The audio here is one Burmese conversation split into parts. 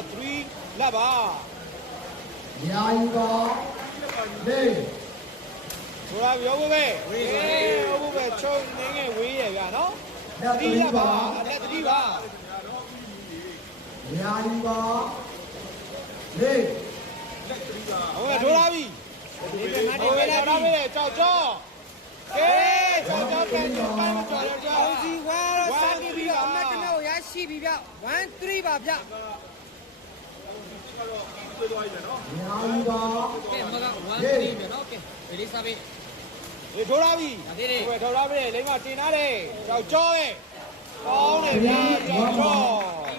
တော့3လက်ပါညာယူပါလေးဆိုတော့ရောဘူးပဲဝေးရောဘူးပဲချုံနေငယ်ဝေးရဗျာနော်လက်3 3လက်ပါပါလက်3ပါညာယူပါလေးဟုတ်ကဲ့ထိုးလာပြီဟုတ်ကဲ့ထောက်ထားပြီကြောက်ကြောကဲကြောက်ကြောကန်ကြောပိုင်းမကြောက်ကြောက်အောင်စီဝါတော့စတင်ပြီးတော့အမတ်တနကိုရရှိပြီဗျ1 3ပါဗျ ညာယူပါကဲမက1 3ပြီနော်ကဲဒီလေးစားပြီဒီထိုးလာပြီဟုတ်ကဲ့ထောက်ထားပြီလိမ့်မတင်ထားတယ်ကြောက်ကြောရဲ့ကောင်းတယ်ဗျာကြောက်ကြော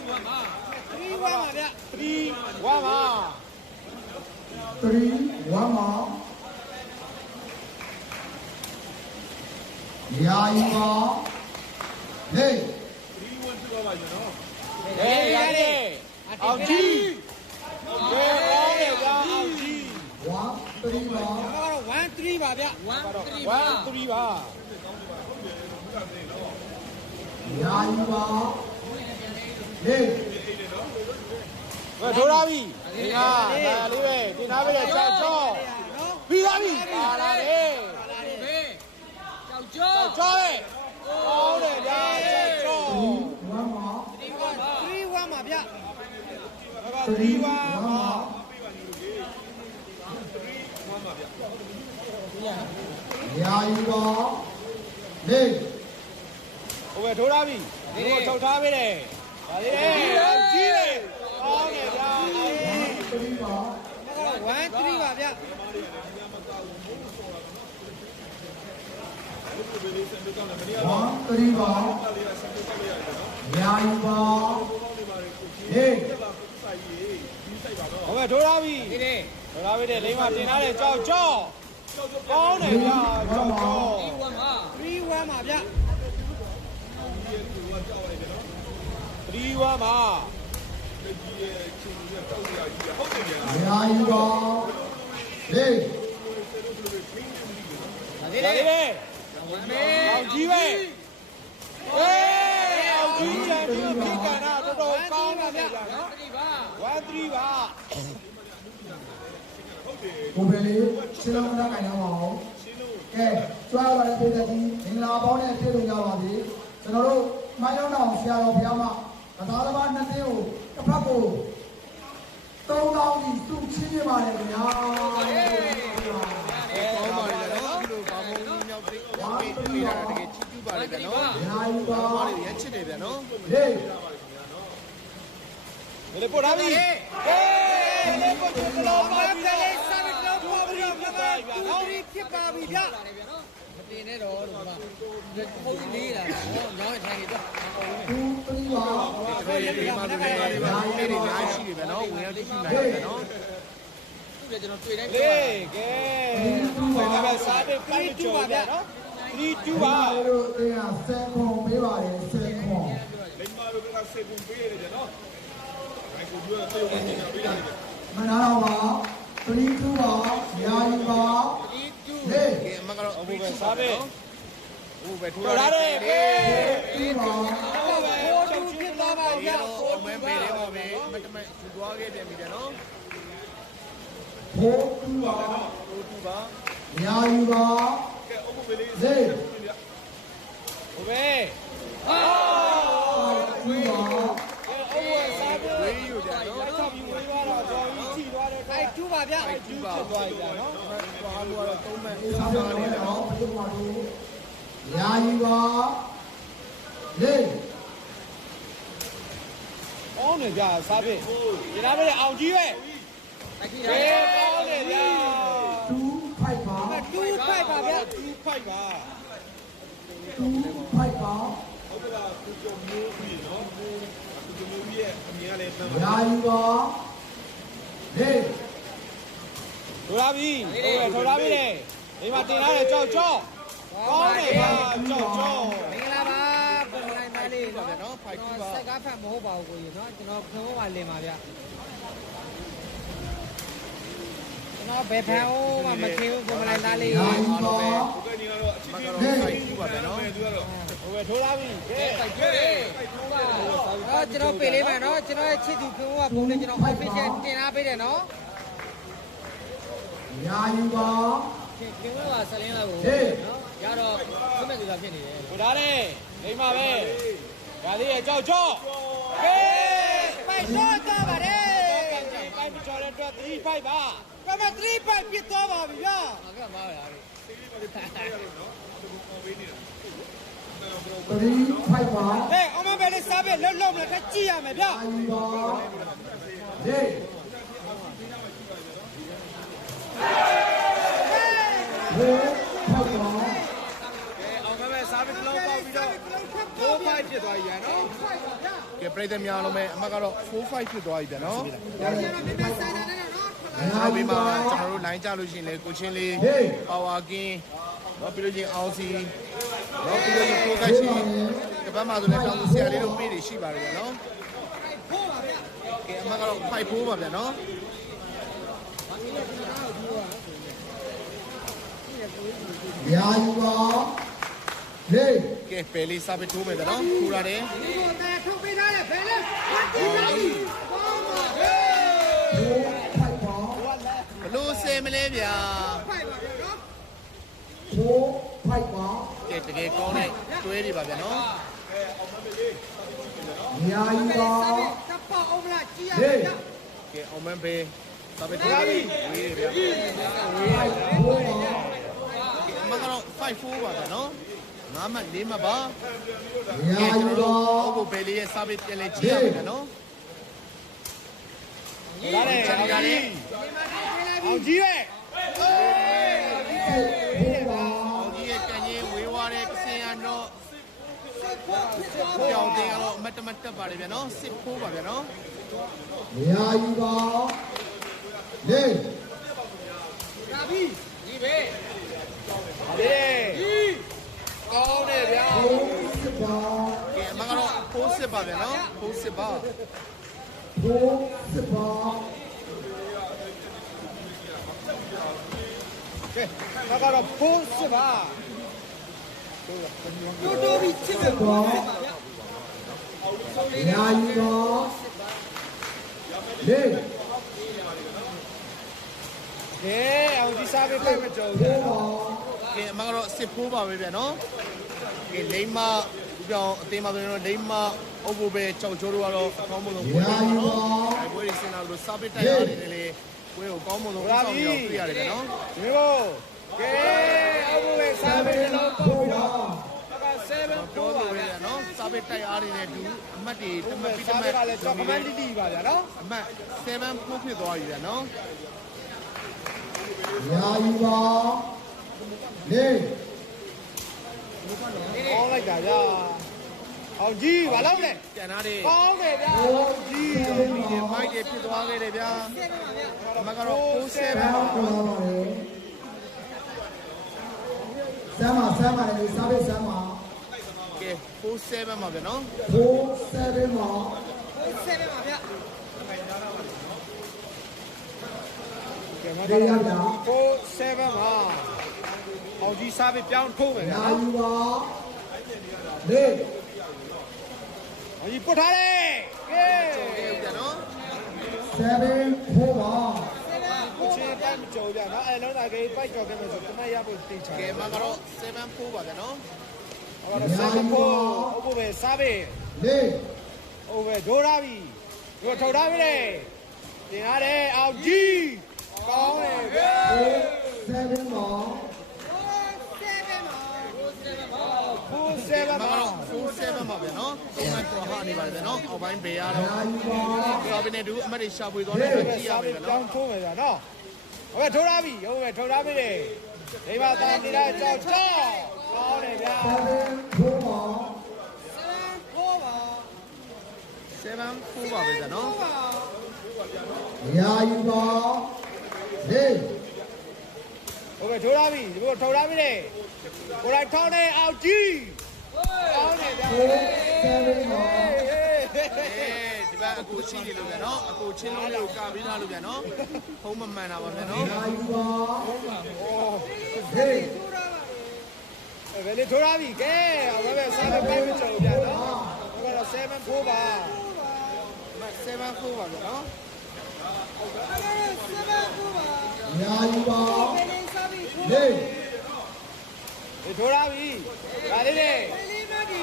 ဝမ်းပါ3ဝမ်းပါဗျ3ဝါပါ3 1မှာညာယူပါလေးဟဲ့ 1 3ပါ1 3ပါရာယူပါလေဝဲထိုးလာပြီဟာဒါလေးပဲတင်သားပဲကြောက်ကြောက်ပြီးလာပြီဟာလာတယ်ကြောက်ကြောက်ကြောက်ရဲ့အော်တယ်ဗျာကြောက်ကြောက်3 1ပါ3 1ပါဗျာ3 1 ရာယူတော်နေဟိုပဲထိုးထားပြီနေထုတ်ထားပြီလေပါလေကြီးလေကောင်းတယ်ဗျာ3ပါ1 3ပါဗျာ1 3ပါရာယူတော်နေဟိုပဲထိုးထားပြီနေထိုးထားပြီလေလိမ္မာတင်ထားတယ်ကြောက်ကြောက် ကောင်းတယ်ဗျာကြောက်ကြောက်3ဝမ်းပါ3ဝမ်းပါဗျ3ဝါပါညာယူပါလေးဒါလေးဒါလေးလေးပဲဝမ်းမေအောင်ကြီးပဲเอ้အောင်ကြီးချန်ပီယံဖြစ်ကန်တာတော်တော်ကောင်းတယ်ဗျာနော်3ပါ1 3ပါ ကိုယ်ပဲလေးရှင်းလုံးထားနိုင်တော့ပါအောင်ကဲကြွားလာတဲ့ပြည်သက်ကြီးမင်္ဂလာပေါင်းနဲ့ပြည့်စုံကြပါစေကျွန်တော်တို့မိုင်းလုံးတော်ဆရာတော်ဘုရားမကသာသမာနှစ်သိန်းကိုတစ်ဖက်ကို3000ကြီးသူ့ချင်းပြပါတယ်ခင်ဗျာအဲကောင်းပါလေနော်ဒီလိုဘာမုံမြောက်သိပေးပေးတာတကယ်ချီးကျူးပါလေဗျာနော်ညာယူပါဘာတွေရချစ်တယ်ဗျာနော်လေးဘယ်လိုပို့ထားပြီเอ้လေးပို့ချင်လို့ပါဘာပြီကလားလေးစားပြီးတော့ပေါ်ပြီး တော့ဖြစ်သွားပြီနော်ဖြစ်ပါပြီဗျမတင်နဲ့တော့လို့ကပုံလေးလာတော့ညောင်းထိုင်နေတော့သူ3ပါဘယ်လိုဒီမှာဒီမှာဒီမှာအဲ့ဒီများရှိတယ်ဗျာနော်ဝင်ရောက်ကြည့်နိုင်တယ်ဗျာနော်သူ့လည်းကျွန်တော်တွေ့တိုင်းလေးကဲဘယ်လိုစားတဲ့ပြည့်ကျော်ဗျာနော်3 2ပါဒီလိုအင်းကဆယ်ခွန်ပေးပါတယ်ဆယ်ခွန်လိမ္မာတို့ကစေပုံပေးရတယ်နော်။အဲကိုပြောတဲ့တေဝင်နေတာပေးရတယ်မနာတော့ ပါ3 2ပါညာယူပါလေးကဲအမကတော့အဘူပဲစားပဲအဘူပဲထိုးရတယ်ကဲ2ပါပေါ်တူဖြစ်သွားပါဗျာတော့အမဲမေးတယ်ပါပဲမတမထူသွားခဲ့ပြန်ပြီဗျာနော်4 2ပါထိုးတူပါညာယူပါ။ကဲအုပ်ပေးလေးလေးဟိုပဲ2ပါအဘူစားပဲဝေးယူကြနော်ဆက်ပြီးဝေးသွားတော့တော်ကြီးကြည့်သွားတဲ့ အဲတူ ပါဗျာအဲ့ဒီပါသွားကြနော်သွားလို့တော့သုံးမဲ့ဒီစားရတော့ဘယ်လိုမှလို့ညာယူပါလေးအောင်းနေကြစားပဲဒီလားပဲအောင်ကြီးပဲတိုက်ကြည့်ကဲရကောင်းတယ်ဗျာ2 5ပါတူဖိုက်ပါဗျာ2 5ပါ2 5ပါ။ဟုတ်ကဲ့လားကိုကျော်မျိုးပြီးနော်။ကိုကျော်မျိုးပြီးရဲ့အမြင်ကလည်းတမ်းပါညာယူပါလေး ထိုးလာပြီထိုးလာပြီလေဒီမှာတင်ထားတယ်ကြောက်ကြောက်ကောင်းတယ်ဗျာကြောက်ကြောက်မင်္ဂလာပါပုံလိုက်သားလေးနော်နော်ဖိုက်တူပါစက်ကားဖတ်မဟုတ်ပါဘူးကိုကြီးနော်ကျွန်တော်ဖုန်းပေါ်မှာလင်ပါဗျကျွန်တော်ဘယ်ဖန်ဦးမှမထင်ဘူးပုံလိုက်သားလေးညာယူပါ။ကိုကညီကတော့အချင်းချင်းမကတော့ဖိုက်တူပါဗျာနော်သူကတော့ဟိုပဲထိုးလာပြီကဲပိုက်ကျွေးအော်ကျွန်တော်ပေးလေးမယ်နော်ကျွန်တော်ရဲ့ချစ်သူခင်ဗျာဘုံနဲ့ကျွန်တော် official တင်ထားပေးတယ်နော် ရာယူပါခင်ခင်ဗျာဆလင်းလာကိုဟေးရတော့ဆွမဲ့သူသာဖြစ်နေတယ်ထိုးထားတယ်လိမ့်ပါပဲဒါလေးရဲ့ကြောက်ကြောကဲပိုက်တော့တော့ပါတယ်ပိုင်မကျော်တဲ့အတွက်3 5ပါကမ3ပိုက်ပြစ်သွားပါပြီဗျာငါကမားရတာပရီဖိုက်ပါဟဲ့အမဘယ်လေးစားပဲလှုပ်လှုပ်နဲ့တက်ကြည့်ရမယ်ဗျာရာယူပါဟေးဟေးဖိုက်ပါ အောင်မဲမဲစားပြီးလုံးပေါက်ပြီးတော့4 5ဖြစ်သွားပြီရနော် ကဲပြိတ္တများလုံးမဲ့အမကတော့4 5ဖြစ်သွားပြီဗျာနော်ရာနောက်ယူပြီးမှပါကျွန်တော်တို့ line ကြလို့ရှိရင်လေကိုချင်းလေးဟေး power king တော့ပြီးလို့ချင်းအောင်စီတော့ပြီးလို့ချင်းကိုကချီကပတ်မှာဆိုလည်းတောင်ဆရာလေးတို့ပြေးနေရှိပါတယ်ဗျာနော်ကဲအမကတော့5 4ပါဗျာနော်ရာယူပါဟေးကဲပယ်လေးစားပြီးထိုးမယ်ဗျာနော်ထူရတယ် ဘောပါဟေးဟေးဖိုက်ပါဘလို့ဆယ်မလဲဗျာဖိုက်ပါဗျာနော်ဟိုးဖိုက်ပါကဲတကယ်ကောင်းတဲ့တွဲတွေပါဗျာနော်ရာယူပါကပ်ပါအောင်လားကြည့်ရဟေးဗျာကဲအောင်မန်းဘေးစားပြီးထိုးပြီဝေးတယ်ဗျာဖိုက်ဟိုးပါအမကတော့5 4ပါဗျာနော် ငါမှ၄မှတ်ပါရာကဲယူကျွန်ပါတော်တို့အောက်ကိုဘယ်လေးရဲ့စားပြီးပြန်လဲကြည့်ရမယ်ဗျာနော်ဒါလည်းအောင်ကြီးအောင်ကြီးပဲဟိုးပါအောင်ကြီးရဲ့တန်ကြီးဝေးွားတဲ့ကစင်ရတော့ပြောင်းတင်ကတော့အမတ်တမတ်တက်ပါတယ်ဗျာနော်စစ်ဖိုးပါဗျာနော်ရာယူပါဟေးဒါပြီဒီပဲဟေး ကောင်းတယ်ဗျာဟိုးစစ်ပါကဲအမကတော့ဖိုးစစ်ပါဗျာနော်ဖိုးစစ်ပါဟိုးစစ်ပါကဲငါကတော့ဖုန်းစစ်ပါတိုးတိုးပြီးချစ်မယ်ဘောပါဗျာရာယူပါဟေးကဲအောင်ကြီးစားပြီးပိုင်မကျော်ဟိုးပါ ကဲအမကတော့စစ်ဖိုးပါပဲဗျာနော်ကဲလိမ့်မဒီပြောင်းအသေးမဆိုရင်တော့လိမ့်မအုပ်ဖို့ပဲကြောက်ချိုးတို့ကတော့အကောင်းမဆုံးပွဲပါနော်အဲပွဲရစင်လာလို့စားပစ်တိုက်ရတယ်လေပွဲကိုကောင်းမဆုံးဆောင်ရအောင်တွေ့ရတယ်ဗျာနော်ဒီဘောကဲအောင်ပဲစားပြီးလုံးပေါက်ဟိုးပြီးပါတော့က7ပြော4ပါလို့ရဗျာနော်စားပစ်တိုက်အားတွေနဲ့တူအမတ်တွေတမတ်ပြီးတစားမပြီးတ်ကလည်းကြောက်ကမန်းတီတီပါဗျာနော်အမတ်7ဖိုးဖြစ်သွားပြီဗျာနော်ရာယူပါ ဟေးကောင်းလိုက်တာဗျာအောင်ကြီးဘာလုပ်လဲကျန်သားတွေကောင်းတယ်ဗျာဟိုးအောင်ကြီးစစ်ဒီပါမိုက်တွေဖြစ်သွားခဲ့တယ်ဗျာဆဲပါဗျာအမကတော့ဖိုး7ဆမ်းပါပါခေါ်လာပါတယ်ဆမ်းပါဆမ်းပါလေစားပေးဆမ်းပါကဲဖိုး7ပါဗျာနော်ဟိုး7ပါဆဲပါဗျာကဲငါဒေကရတာကို7 ပါအောင်ကြီးစားပြီးပြောင်းထိုးမယ်ဗျာရာနော်ယူပါဟေးအောင်ကြီးပုတ်ထားတယ်ကဲဗျာနော်7ဟိုးပါကိုချင်းတိုင်းမကြုံဗျာနော်အဲလုံးလာကေပိုက်ကြော်ခဲ့မယ်ဆိုတမရဖို့တင်ချာကဲအမကတော့7ဖိုးပါဗျာနော်အဲ့တော့7ဖို့အဖို့ပဲစားပြီးဟေးဟိုပဲဒိုးလာပြီတို့ထုတ်ထားပြီလေတင်ရတယ်အောင်ကြီးကောင်းတယ်ဗျာဟိုး7ပါ ဆဲပါမှာ ကိုအ7မပါကတော့ဖိုး7ပါဗျာနော်သုံးမှတော့ဟာနေပါတယ်ဗျာနော်အောက်ပိုင်းဘေးရတော့ရာယူပါပြောပြီးနေတူအမတ်တွေရှာဖွေသွားတယ်ကြည့်ရစားမယ်ပြီးဗျာပြောနော်င်းထိုးမယ်ဗျာနော်ဟိုပဲထိုးထားပြီဟိုပဲထုတ်ထားပြီလေဒီမှာတန်နေတာကြောက်ကြောက်ကောင်းတယ်ဗျာ7ဟိုးပါဆဲဘောပါ7ဖိုးပါပဲဗျာနော်ဘောပါရာယူပါဟေးဟိုပဲထိုးထားပြီဒီကိုထုတ်ထားပြီလေ ကိုယ်တိုင်ထောင်းနေအောင်ကြီးကောင်းတယ်ဗျာဟိုး7ပါအဲဒီဘက်အကူရှိနေလို့ဗျာနော်အကူချင်းလုံးလေးကိုကာပြီးသားလို့ဗျာနော်ဖုံးမမှန်တာပါဗျာနော်ရာယူပါဟေးဘယ်လေထိုးရပြီကဲဘယ်ပဲစားပဲပိုက်မချော်ပြန်နော်ဒါကတော့7 4ပါ7 4ပါဗျာနော်ညာယူပါလေ ဒီထိုးရပြီဒါလေးလေ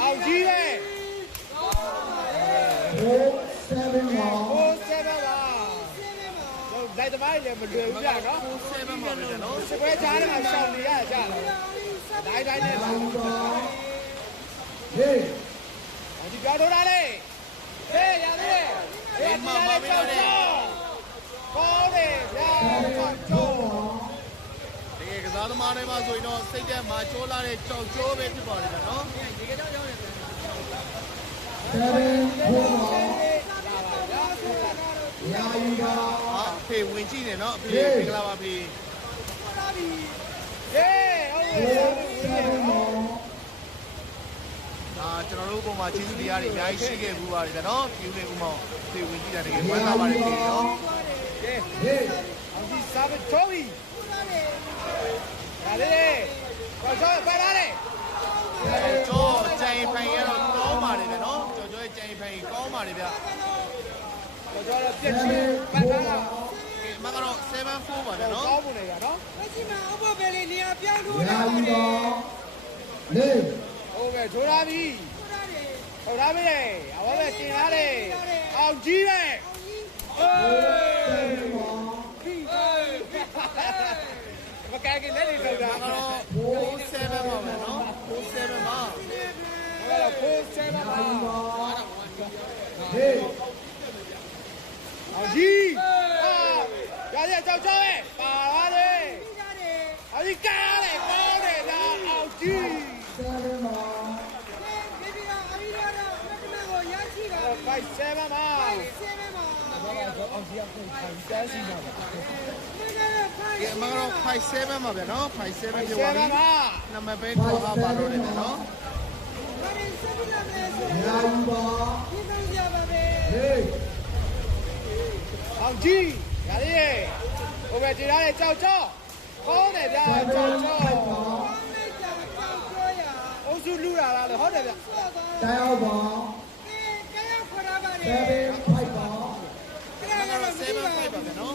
အောင်ကြီးပဲဟို7ပါဟို7ပါတော့လိုက်တမိုင်းလည်းမလွယ်ဘူးပြနော်7ပါဗျာနော်စပွဲချားတယ်မှာရှောင်းနေရကြတယ်တိုင်းတိုင်းနဲ့ညာလာယူပါလေဒီပြောထိုးရလေဟေးရသေးတယ်ဟေးမမမပြောတယ်ကောင်းတယ်ဗျာ7ကျော်4တ ကယ်ကစားသမားတွေမှာဆိုရင်တော့စိတ်ထဲမှာချိုးလာတဲ့ကြောက်ကြိုးပဲဖြစ်ပါတယ်ဗျာနော်7 4ညာယူပါဟာအဖေဝင်ကြည့်နေနော်အဖေမင်္ဂလာပါဖေဟေးဟုတ်ကဲ့ဟို7ပါဒါကျွန်တော်တို့ပုံမှာကျေးဇူးတရားတွေအများကြီးရှိခဲ့ဘူးပါတယ်ဗျာနော်ပြူနေဦးမောင်အဖေဝင်ကြည့်တာတကယ်ဝမ်းသာပါတယ်ဖေနော်ကဲဟေးအောင်ဒီစားပဲချိုးပြီ ဒါလေးကျော်ကျော်ပတ်လာလေကျော်ကြိုင်ဖိုင်ရတော့ကောင်းပါတယ်ဗျာနော်ကျော်ကျော်ရဲ့ကြိုင်ဖိုင်ကောင်းပါတယ်ဗျာကျော်ကျော်တော့ပြည့်ချင်းပတ်လာတာကဲအမကတော့7 4ပါဗျာနော်ကောင်းမှုနေရနော်ညာယူပါလေဟုတ်ကဲ့ထိုးလာပြီထိုးလာပြီလေအဝဲပဲတင်လာလေအောင်ကြီးပဲအေး 7ပါမကဲကလေးလေးတော့တာအမကတော့7ပါဗျာနော်7ပါဟောဖိုးဆဲပါညာယူပါဟေးအောင်ကြီးဟာရရကြောက်ကြောက်ပဲပါလာလေအောင်ကြီးကားလေကောင်းတယ်ဒါအောင်ကြီး7ပါဖိုက်ဆဲပါမအောင်ကြီးအခုတန်းစီမှာပါ ကဲအမကတော့5 7ပါဗျာနော်5 7ပြောဆဲပါပြီပါမနံပါတ်ပဲတော့အားပါတော့တယ်ဗျာနော်ညာယူပါဟေးအောင်ကြီးရလေဟိုပဲတင်ထားတဲ့ကြောက်ကြောက်ကောင်းတယ်ဗျာကြောက်ကြောက်အုပ်စုလူလာလားဟုတ်တယ်ဗျတိုင်းအောင်ပါ7 5ပါ အမကတော့7 5ပါဗျာနော်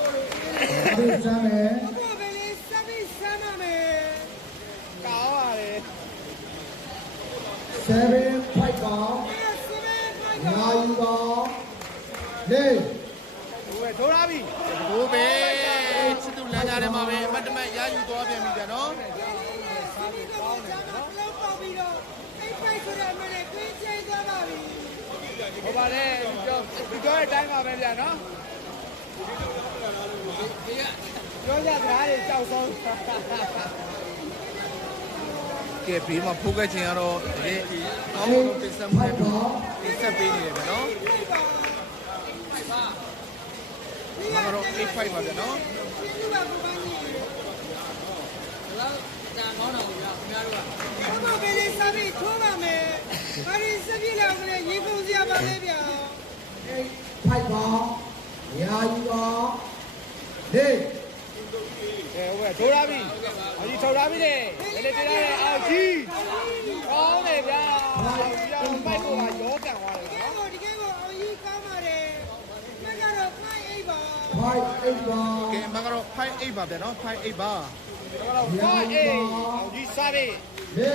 ဒီစမ်းမယ်ကောင်းပါလေ7 5ပါညာယူပါလေဟိုပဲထိုးလာပြီဘိုးပဲချစ်သူလမ်းကြားထဲမှာပဲအမတ်တမတ်ရယူသွားပြန်ပြီဗျာနော်ဟိုပါလေပြောပြောတဲ့အတိုင်းပါပဲဗျာနော် ပြောကြစကားတွေကြောက်ဆုံးကဲဘေးမှာဖိုးကက်ချင်ကတော့တကယ်အောင်းလို့တင်ဆက်မှုနဲ့တော့တင်ဆက်ပေးနေတယ်ဗျာနော်အမကတော့8 5ပါဗျာနော်5ပါညာယူပါလေကဲ ဟိုပဲထိုးလာပြီအကြီးထိုးလာပြီလေလေတင်လာတဲ့အောက်ကြီးကောင်းတယ်ဗျာအောက်ကြီးအောင်ပိုက်ကိုကရောကန်သွားတယ်နော်5 8ပါကဲအမကတော့5 8ပါဗျာနော်5 8ပါတော့ဖိုက်အေးအောက်ကြီးစားပြီလေ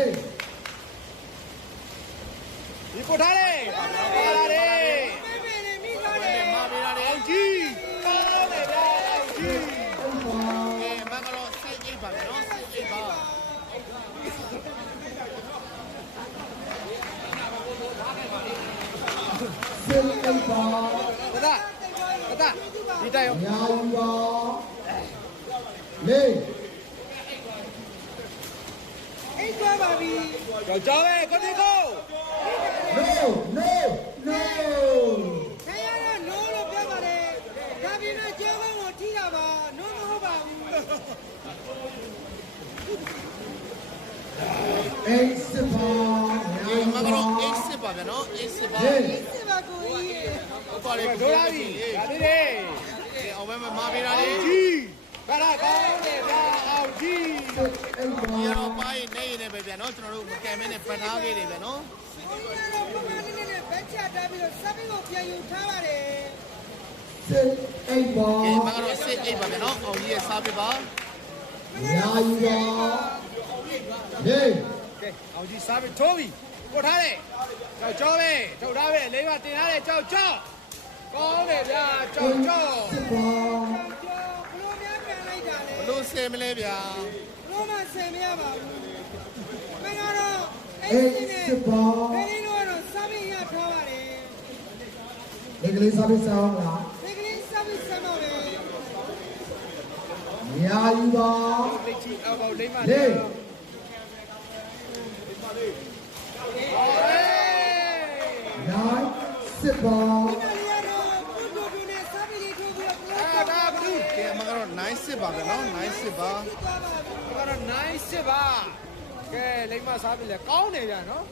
ဒီပို့ထားလေပါလာလေမာပေးရတယ်အောင်ကြီးကောင်းတယ်ဗျာအောင်ကြီး 8ပါ ကဲအမကတော့7 8ပါဗျာနော်7 8ပါ 7 8ပါတဒတဒဒီတိုင်ရောညာယူပါလေအိတ်ကွာပါပြီကြောက်ကြောက်ပဲကိုတီကို no no no ဆရာကနိုးလို့ပြောပါတယ်ဒါပြင်မဲ့ကျောင်းကောင်းကိုထိတာပါနိုးမဟုတ်ပါဘူးအိတ်စစ်ပါဒီမှာကတော့8စစ်ပါဗျာနော်8စစ်ပါ ဟေးစစ်ပါကိုကြီးဟုတ်ပါလေထိုးလာပြီဒါသေးတယ်ဒီအောင်မဲမပေးတာလေကြီးဘာလာကောင်းတယ်ဗျာအောင်ကြီးစစ်အိတ်ပါဒီတော့ပိုင်းနေနေပဲဗျာနော်ကျွန်တော်တို့မကင်မဲနဲ့ပတ်ထားခဲ့တယ်ဗျာနော်ဘုန်းကြီးကတော့ပမာလေးနဲ့ဘက်ချတာပြီးတော့စပင်းကိုပြန်ယူထားပါတယ်စစ်အိတ်ပါဒီမှာကတော့စစ်8ပါဗျာနော်အောင်ကြီးရဲ့စားပြပါရာယူပါဟေးကဲအောင်ကြီးစားပြီထိုးပြီ ပို့ထားတယ်ကြောက်ကြောက်ပဲထုတ်ထားပဲလေးပါတင်ထားတယ်ကြောက်ကြောက်ကောင်းတယ်ဗျာကြောက်ကြောက်စစ်ပါကျော်ဘလို့များပြန်လိုက်တာလေဘလို့ဆယ်မလဲဗျာဘလို့မှဆင်မရပါဘူးမင်းကတော့အိအဲ့တ်ဒီနဲ့စစ်ပါခင်းတို့ကတော့စပင်းရထားပါတယ်ဒီကလေးစားပြီးစားအောင်လားဒီကလေးစပင်းစမ်းတော့လေရာယူပါလက်ချီအောက်ပေါက်လေးမ ဟေး ဟေး နိုင်စစ်ပါဒီကလေးကတော့ပူတူတူနဲ့စပင်းလေးထိုးပြီးတော့ဘလို့အာဒါဘူးဒီမှာကတော့9စစ်ပါဗျာနော်9စစ်ပါသွားပါဘူးကတော့ nice ပါကဲလိမ္မာစားပြီလေကောင်းတယ်ဗျာနော်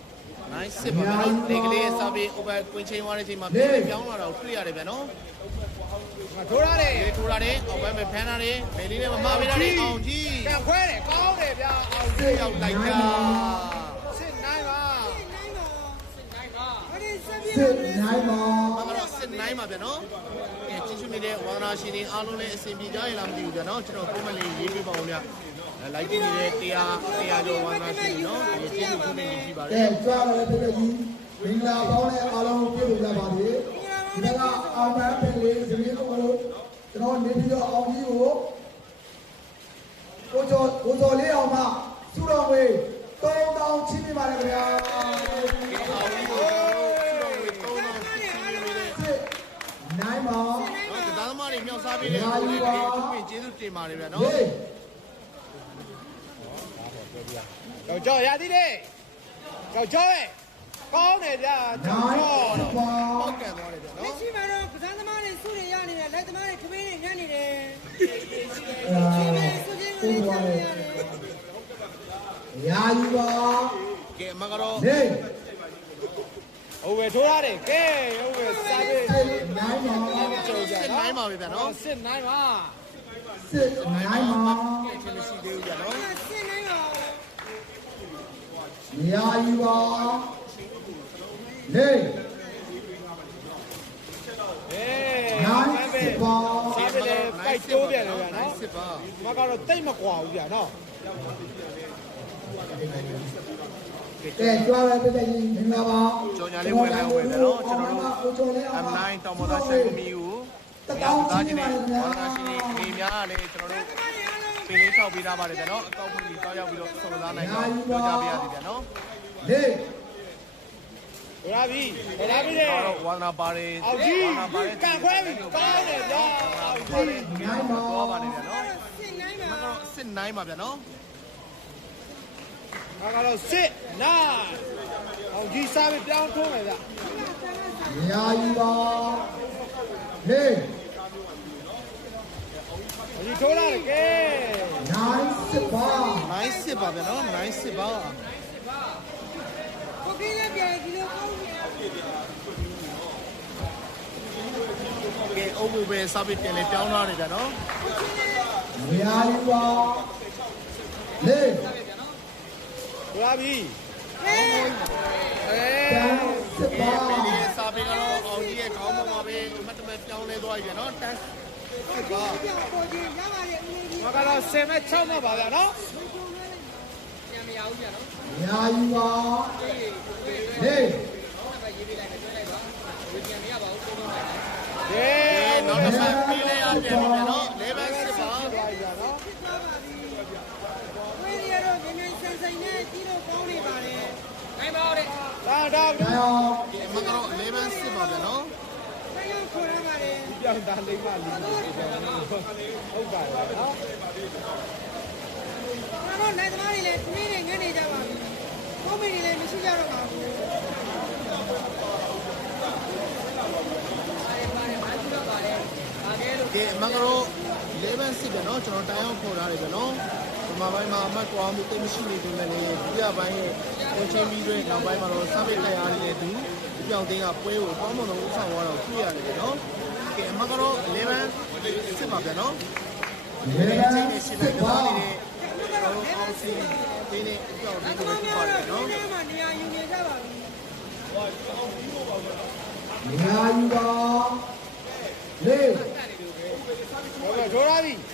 9စစ်ပါဗျာနော်ဒီကလေးစားပြီး over ကွင်းချင်းသွားတဲ့အချိန်မှာပြေးပြောင်းလာတော့တွေ့ရတယ်ဗျာနော်ငါထိုးရတယ်ဒီထိုးတာတယ်အောက်ဘက်မှာဖမ်းတာတယ်ဘယ်လေးနဲ့မမပေးတာတယ်အောင်ကြီးကံခွဲတယ်ကောင်းတယ်ဗျာအောင်စစ်ရောက်လိုက်တာ စစ်နိုင်ပါ နိုင်ပါစစ်နိုင်ပါအဲ့ဒီ စပင်းစစ်လေးနိုင်ပါမကတော့စစ်နိုင်ပါဗျာနော်အဲချင်းချင်းနေတဲ့ဝါနာရှင်တွေအားလုံးလည်းအဆင်ပြေကြရလားမသိဘူးဗျာနော်ကျွန်တော်ပုံမှန်လေးရေးပြပါဦးဗျလိုက်ကြည့်နေတဲ့တရားတရားကျော်ဝါနာရှင်နော်ဒီကျေးဇူးတင်နေရှိပါတကဲယ်ကြွားလာတဲ့ပြည်ကြီးမင်္ဂလာပေါင်းတဲ့အားလုံးကိုပြုလုပ်ကြပါစေဒီကအောင်ပန်းပင်လေးဇမင်းတို့လို့ကျွန်တော်နေပြီးတော့အောင်ကြီးကိုကိုကျော်ကိုကျော်လေးအောင်မှစုတော်ဝေး3000ချင်းပြပါတယ်ခင်ဗျာအောင်ကြီးကို နိုင်ပါနော်ဒါသမားတွေမြောက်စားပေးတဲ့ကိုလေးတွေသူပြင်ကျေးဇူးတင်ပါတယ်ဗျာနော်ဟေးကြောက်ကြောက်ရသည်လေကြောက်ကြောက်ရဲ့ကောင်းတယ်ဗျာကြောက်နိုင်ကြောက်စစ်ပါပောက်ကန်သွားတယ်ဗျာလက်နော်ရှိမှာတော့ကစားသမားတွေစုတွေရနေတယ်လက်သမားတွေခမင်းတွေညံ့နေတယ်အာဒီမဲ့စုချင်းကိုလေးချနေရတယ်ရာယူပါကဲအမကတော့ ဟေးဟုတ်ပဲထိုးရတယ်ကဲဟုတ်ပဲစားပြီစစ်နိုင်ပါစစ်နိုင်ပါပဲဗျာနော်စစ်နိုင်ပါစစ်နိုင်ပါချင်းမရှိသေးဘူးဗျာနော်ဆင်းနိုင်ပါရာယူပါဟေးဟေးနိုင်စစ်ပါစားပြီလေပိုက်တိုးပြန်လေဗျာနော်စစ်ပါမကတော့တိတ်မကွာဘူးဗျာနော် ကဲကြွားရတဲ့ပြည်ကြီးမင်္ဂလာပါကြော်ညာလေးဝင်လာဝင်တယ်နော်ကျွန်တော်တို့ M9 တောင်ပေါ်သားဆက်မီကိုတောင်သားချင်းနဲ့ဘောနာရှင်တွေနေများလည်းကျွန်တော်တို့ပင်လေးထောက်ပေးထားပါတယ်ဗျာနော်အကောက်ဖွင့်ပြီးတောက်ရောက်ပြီးတော့စုံစမ်းနိုင်တော့ပြောကြပေးရသည်ဗျာနော်ဟေးထိုးရပြီထိုးရပြီလေတော့ဝါနာပါတယ်အောင်ကြီးဝါနာပါတယ်ကံခွဲပြီကောင်းတယ်ဗျာအောင်ကြီးနိုင်ပါတော့ပါတယ်ဗျာနော်ဆင်းနိုင်ပါတော့စစ်နိုင်ပါဗျာနော် ငါကတော့စစ်နိုင်အောင်ကြီးစားပြီပြောင်းထိုးမယ်ဗျာရာယူပါဟေးအောင်ကြီးထိုးရတယ်ကဲနိုင်စစ်ပါနိုင်စစ်ပါဗျာနော်နိုင်စစ်ပါကိုကြီးလည်းပြန်ဒီလိုကောင်းနေကဲအုပ်ဖို့ပဲစာပေတင်လေပြောင်းသွားတယ်ဗျာနော်ရာယူပါဟေး ထိုးရပြီဟဲ့အေတန်းစစ်ကဲပါပြည်လေးစာပေကတော့အောင်ကြီးရဲ့ခေါင်းပေါ်မှာပဲအမတ်တမဲ့ပြောင်းလဲသွားပြီဗျာနော်တန်းစစ်ပါပြန်ပေါ်ကြီးရပါတယ်ဦးလေးကြီးငါကတော့ဆယ်မဲ့6မဲ့ပါဗျာနော်ရာယူပါဟေးเย้နောက်တစ်ပတ်ပြည်လဲရပြန်ပြီဗျာနော်လေဘန်စစ်ပါ ပါဗျာနော် ဖြစ်သွားပါပြီဝေးရတော့ငင်းငင်းဆန်ဆန်နဲ့ ကြီးတော့ကောင်းနေပါတယ်နိုင်ပါဦးတဲ့ ဒါဒါ နိုင်အောင် ဒီအမကတော့လေဘန်စစ်ပါဗျာနော် နိုင်အောင်ခေါ်ရပါတယ် ပြောင်းတာလိမ့်မလီဟုတ်ပါလားနော် ကျွန်တော်နိုင်သမားတွေလည်းခမင်းတွေညံ့နေကြပါပြီ ကိုမင်းလေးမရှိကြတော့ပါဘူး ကဲအမကတော့11စစ်ပဲเนาะကျွန်တော်တိုင်းအောင်ခေါ်ထားတယ်ပဲเนาะ မြန်မာပိုင်းမှာအမှတ်ကွာမှုတိတ်မရှိနေပေမဲ့လည်းဒုတိယပိုင်းရဲ့ဝင်ချင်းပြီးတဲ့နောက်ပိုင်းမှာတော့စပစ်လက်အားတွေနဲ့အတူအပြောင်းတင်းကပွဲကိုအပေါင်းမလုံးဆောင်သွားတော့တွေ့ရတယ်ပေါ့နော်။ကဲအမှတ်ကတော့11စစ်ပါဗျာနော်။ဒီနေ့ချင်းနဲ့ရှိလိုက်တော့နေတဲ့အောင်စီဒီနေ့အပြောင်းတင်းကိုဖြစ်ပါတယ်နော်။ဒီမှာနေရာယူနေကြပါဘူး။ဟောဒီအောင်ပြီးတော့ပါဗျာ။နေရာယူတော့လေးဟုတ်ကဲ့ဒေါ်လာပြီ။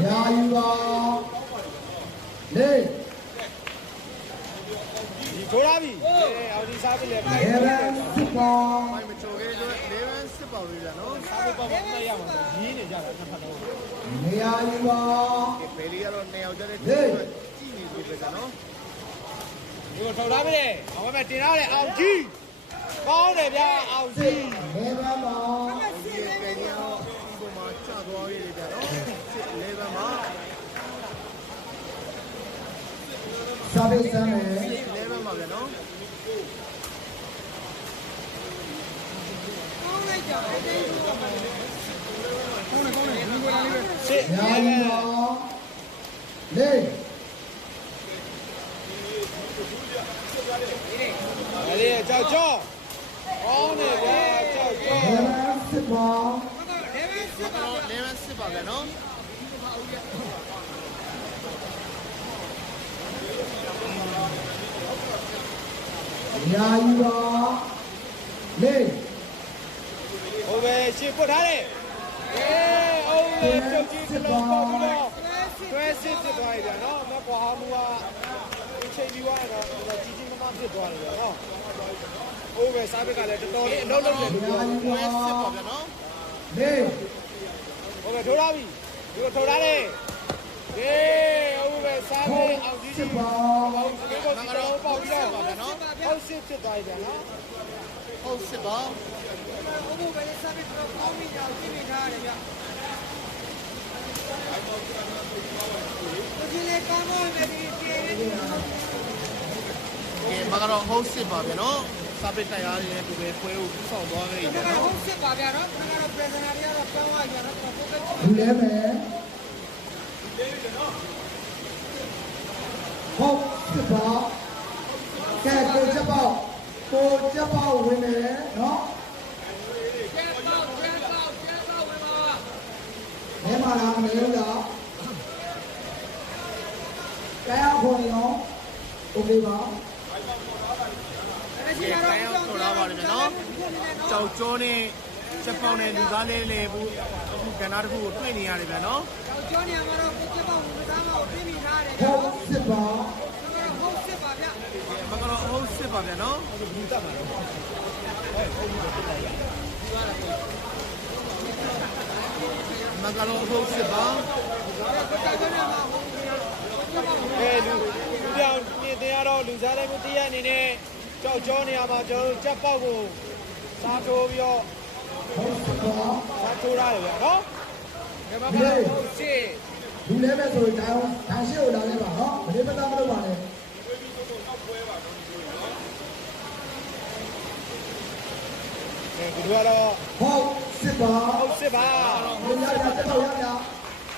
နေရာယူပါလေဒီထိုးရပြီအဲအောင်ဒီစားပြီးလေပိုက်ရေလန်းစစ်ပါမိုင်းမချိုခဲ့တဲ့အတွက်11စစ်ပါပြီဗျာနော်စားပြီးပေါ့ပေါ့မရအောင်ရင်းနေကြတာနှစ်ဖက်တော့နေရာယူပါဘယ်လီကတော့နှစ်ယောက်ကြတဲ့ကြည့်နေပြီပဲနော် ဒီကိုထောက်ထားပြီလေအောင်မဲ့တင်ထားတယ်အောင်ကြီးကောင်းတယ်ဗျာအောင်စစ်ကြီးနေပါပါဒီပြန်ရတော့ဒီပေါ်မှာချသွားရည်ဗျာနော်စစ်11မှာစာပေစမ်းမယ်11မှာဗျာနော်ကောင်းလိုက်ကြတယ်တိတ်ဆိုပါစစ်နေရာယူပါလေ အဲဒီကြောက်ကြောကောင်းတယ်ဗျာကြောက်ကြောရေလန်းစစ်ပါ11စစ်ပါတော့11စစ်ပါဗျာနော်နေရာယူပါလေဟုတ်ပဲရှင်းပွတ်ထားတယ်အေးအောင်လေကြောက်ကြီးကလုံးပေါက်ပြီးတော့တွဲစစ်ဖြစ်သွားပြီဗျာနော်မကွာမှုကအ ချိန်ပြီးသွားတော့ကြီးကြီးမားမားဖြစ်သွားတယ်ဗျာနော်ဟုတ်ပဲစားဘက်ကလည်းတော်တော်လေးအလုံးလုံးနဲ့နေရာယူပါ11စစ်ပါဗျာနော်လေဟုတ်ကဲ့ထိုးထားပြီဒီကိုထိုးထားတယ်ကဲဟုတ်ပဲစားပဲအောင်ကြီးစစ်ကြီးပါဟုတ်ကဲ့ကိုတော့ပေါက်ပြီးတော့ဟုတ်စစ်ဖြစ်သွားပြီဗျာနော်ဟုတ်စစ်ပါဘိုးဘယ်စပစ်ကလုံးကောင်းပြီးတော့ပြင်နေထားတယ်ဗျ ကိုကြီးလေးကောင်းကောင်းနဲ့ဒီပြေးနေတယ်ကဲမကတော့ဟုတ်စစ်ပါဗျာနော်စပစ်တိုက်အားတွေနဲ့ဒီပဲပွဲကိုဥဆောင်သွားခဲ့ရဒီည်ကဗျာနေ့နော်ဟုတ်စစ်ပါဗျာနော်ဒီကတော့ prisoner တွေကတော့ပြောင်းသွားကြတော့ပို့ပဲလူလဲမယ်ဟုတ်စစ်ပါကဲကိုချက်ပေါက်ကိုချက်ပေါက်ဝင်တယ်နော်မဲမာလာမလို့လားကဲအခုနေနော် ကိုပေးပါတရားခေါ်လာပါလိမ့်မယ်နော်ကြောက်ကြောနဲ့ဂျပန်နဲ့လူသားလဲလဲဘူးအခုကဏ္ဍတစ်ခုကိုတွေ့နေရတယ်ဗျာနော်ကြောက်ကြောနေမှာတော့ကိုဂျပန်လူသားမကိုတွေ့မိထားတယ်ဗျာဟုတ်စစ်ပါဟုတ်စစ်ပါဗျာမကတော့ဟုတ်စစ်ပါဗျာနော်ဘူးတတ်ပါတော့မကတော့ဟုတ်စစ်ပါအဲလူလူပြောင်း မြင်တင်ရတော့လူစားတိုင်းမသိရအနေနဲ့ကြောက်ကြောနေရာမှာကျွန်တော်တို့ချက်ပေါက်ကိုစားထိုးပြီးတော့ဟုတ်စစ်ပါစားထိုးရတယ်ဗျာနော်ဒီမှာကတော့ဟုတ်စစ်လူလဲမဲ့ဆိုရင်ဒါဒါရှိကိုလာလဲပါနော်မလေးမသားမလုပ်ပါနဲ့အဲဒီကတော့ဟုတ်စစ်ပါဟုတ်စစ်ပါဘယ်ရရတက်တော့ရရ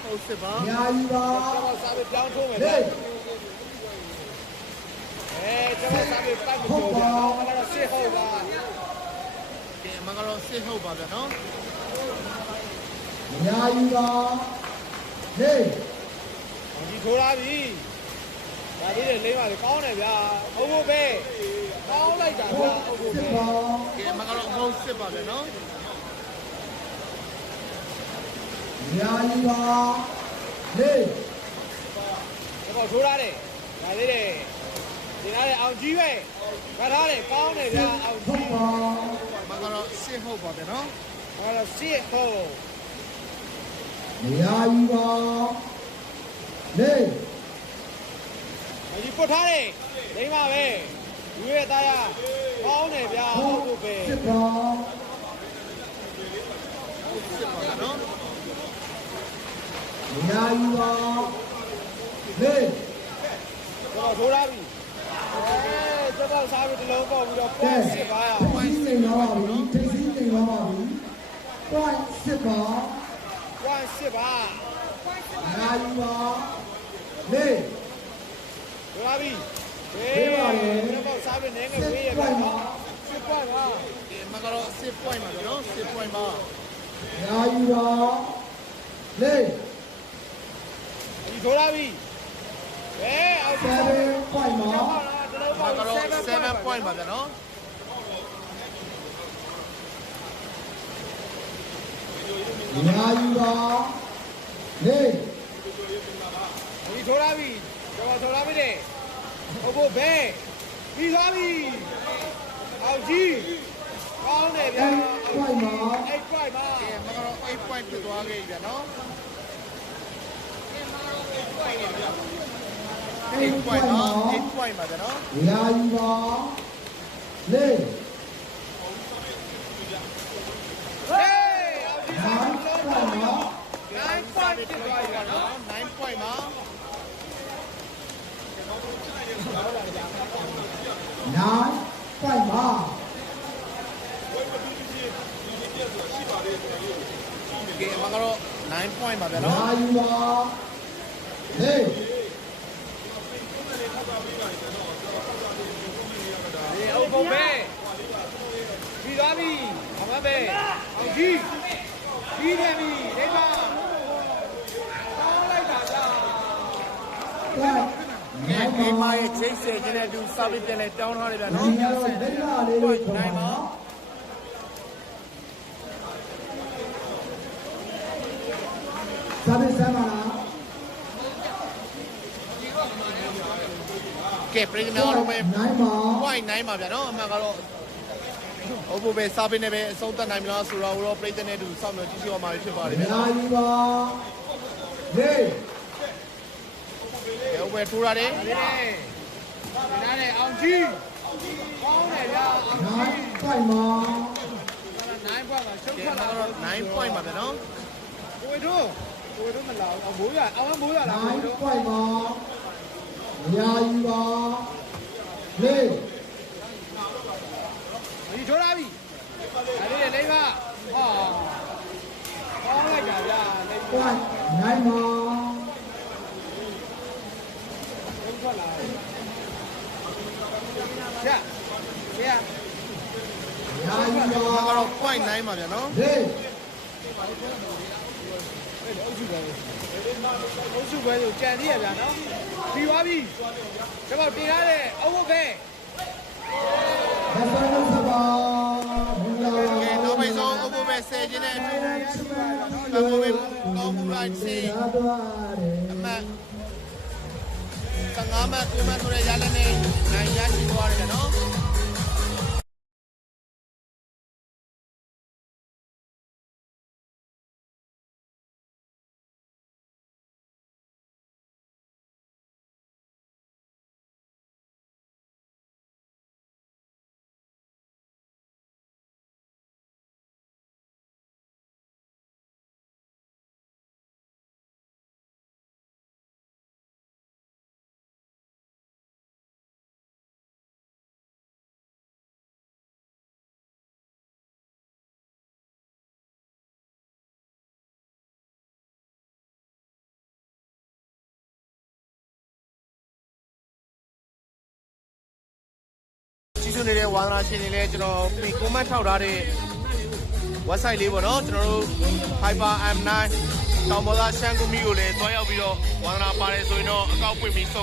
ဟုတ်စစ်ပါညာယူပါကျွန်တော်စားပြီးပြောင်းထိုးမယ်လေဗျာ အဲကျွန်တော်စားပြီးပတ်ပြီးပြောဗျာမကတော့စစ်ဟုတ်ပါကဲမကတော့စစ်ဟုတ်ပါဗျာနော်ညာယူပါလေဒီထိုးလာပြီဒါလေးတွေလိမ့်ပါလေကောင်းတယ်ဗျာဟုတ်ဖို့ပဲကောင်းလိုက်တာဟုဗျာတ်ဟုတ်ဖို့စစ်ပဲပါကဲမကတော့ဟုတ်စစ်ပါဗျာနော်ညာယူပါလေတော့ထိုးလာတယ်ဒါလေးတွေ ဒီနားလေအောင်ကြီးပဲခါထားတယ်ကောင်းတယ်ဗျာအောင်ဟုကြီးတ်ပါမကတော့စစ်ဟုတ်ပါဗျာနော်ဟာစစ်ဟုတ်ညာယူပါလေဒီပုတ်ထားတယ်လိမ့်ပါပဲလူရဲ့သားရကောင်းတယ်ဗျာဟုဟုတ်တ်ဖို့ပဲစစ်ပါစစ်ပါဗျာနော်နေရာယူပါလေတော့ထိုးလာပြီ အဲကျောက်တော့စားပြီးတလုံးပေါက်ပြီးတော့ကဲပေါ့စစ်ပါရထိတ်စီနေတော့ပါပြီထိတ်စီနေတော့ပါပြီ point စစ်ပါဝမ်းစစ်ပါနေရာယူပါလေထိုးလာပြီဟေးကျောက်တော့စားပြီးနည်းငယ်စစ်ဝေးရပါ point ပါတော့စစ်ပွိုင်ပါဒီမှာကတော့စစ်ပွိုင်းပါဗျာနော်စစ်ပွိုင်းပါနေရာယူပါလေဒီထိုးလာပြီဟေးအောက်စစ်7 point ပါ တလုံးမှာပေါက်ကတော့7 7 point ပါဗျာနော်နေရာယူပါလေဒီထိုးလာပြီကျောက်တော့ထိုးလာပြီတဲ့ဟုတ်ဖို့ဘဲပြီးသွားပြီအောက်ကြီးကောင်းတယ်ဗျာ8 point ပါအဲ့ပွိုင်ပါဒီမှာကတော့8 point ဖြစ်သွားခဲ့ပြီဗျာနော်8 8 point point ပါပါ8 point ပါဗျာနော်နေရာယူပါလေဟေးအောက်ကြီးစားပြီးတော့9 point ပါ9 point ဖြစ်သွားပြီဗျာနော်9 point ပါ9 point ပါဒီမှာကတော့9 point ပါဗျာနေနော်ရာယူပါလေ ဒီအုပ်ပုံပဲပြီးသွားပြီအမပဲအောင်ကြီးပြီးနေပြီဒီမှာကောင်းလိုက်တာကြာကဲဒီ9ဒီမှာပါရဲ့ချိတ်ဆက်ခြင်းနဲ့အတူစာပေပြန်လဲတောင်းထားတယ်ဗျာဒီနော်ကတော့ဒိဋ္ဌလေးလို့ခေါ်ပါနော်စာပေစမ်းပါလား ကဲ ပြည်နယ်အောင်ပဲ9ပါ point 9ပါဗျာနော်အမှန်ကတော့ဟုတ်ဖို့ပဲစာပေနဲ့ပဲအဆုံးသတ်နိုင်မလားဆိုတော့တော့ပြည်နယ်နဲ့အတူစောင့်မျှော်ကြည့်ရှုရမှာဖြစ်ပါတယ်နေဗျာရာယူပါလေကဲဟုတ်ပဲထိုးရတယ်ဒီနေ့ဒီနားနဲ့အောင်ကြီးကောင်းတယ်ဗျာအောင်ကြီး9 point ပါ9 point မှာရှုပ်ကဲထွက်အမှလာန်ကတော့9 point ပါဗျာနော်ကိုဝေတို့ကိုဝေတို့မလာဘူးအောင်မိုးရအောင်မိုးရလားကိုဝေတို့9 point ပါ နေရာယူပါလေဒီထိုးလာပြီဒါလေးလိမ့်မဟာကောင်းလိုက်တာဗျာလိမ့်မ point 9ပါထွက်လာတယ်ရရရာယူပါအမှန်ကတော့ point 9ပါဗျာနော်လေ အုပ်စုပဲအုပ်စုပဲဆိုကြံသေးရဗျာနော်ပြီးသွားပြီကျွန်တော်တင်ရတဲ့အုပ်ဘုတ်ပဲဘယ်လိုလုပ်စပါမင်္ဂလာပါကဲနောက်ပိတ်ဆုံးအဖို့ပဲဆယ်ခြင်းနဲ့အတူဘယ်လိုပဲကောင်းမှုလိုက်စီရာသွားတယ်အမှတ်15မှတ်9မှတ်ဆိုတဲ့ရလက်နဲ့နိုင်ရရှိသွားတယ်နော် ကြီးစွနေတဲ့ဝါသနာရှင်တွေလည်းကျွန်တော်ပင်ကွန်မန့်ထောက်ထားတဲ့ website လေးပေါ့နော်ကျွန်တော်တို့ Hyper M9 တောင်ပေါ်သားရှမ်းကူမီကိုလည်းတွားရောက်ပြီးတော့ဝါသနာပါတယ်ဆိုရင်တော့အကောက်ပွင့်ပြီးစော့